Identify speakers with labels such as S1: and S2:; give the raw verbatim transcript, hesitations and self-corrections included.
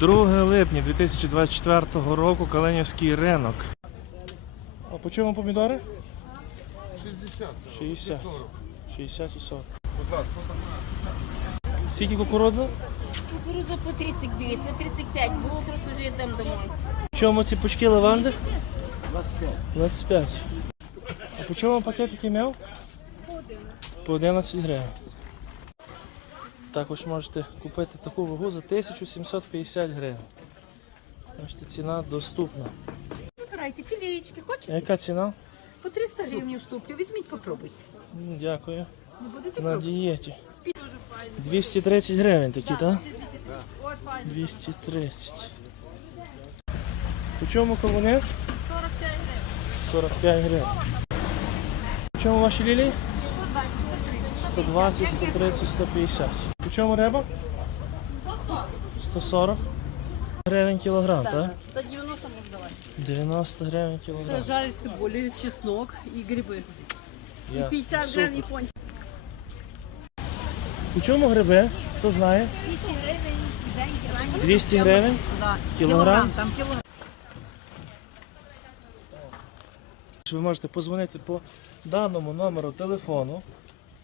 S1: друге липня дві тисячі двадцять четвертого року, Калинівський ринок. А по чому помідори?
S2: шістдесят.
S1: шістдесят. шістдесят і сорок. Скільки кукурудза?
S3: Кукурудза по тридцять дев'ять, по тридцять п'ять, було просто вже йдемо домой.
S1: В чому ці пучки лаванди?
S2: двадцять п'ять.
S1: двадцять п'ять. А по чому пакетики м'яв? По одинадцять гривень. Також можете купити таку вагу за тисячу сімсот п'ятдесят гривень. Бачите, ціна доступна.
S4: Вибирайте філеєчки,
S1: А
S4: хочете?
S1: яка ціна?
S4: По триста гривень вступлю. Візьміть, попробуйте.
S1: М, Дякую.
S4: Не будете
S1: На
S4: пробувати?
S1: дієті. двісті тридцять гривень такі, так? двісті тридцять. По чому кавуни? сорок п'ять гривень. По чому ваші лілії? сто двадцять, сто тридцять, сто п'ятдесят. По чому риба? сто сорок гривень кілограм, так?
S5: За девяносто можно давать.
S1: дев'яносто гривень
S5: Это
S1: кілограм.
S5: жаришь цибулю, чеснок и грибы. И
S1: Ясно,
S5: пятьдесят
S1: супер.
S5: грамм япончик.
S1: По чому гриби? Хто знає? двісті гривень
S5: Да.
S1: кілограм.
S5: Там килограмм.
S1: Ви можете позвонити по даному номеру телефону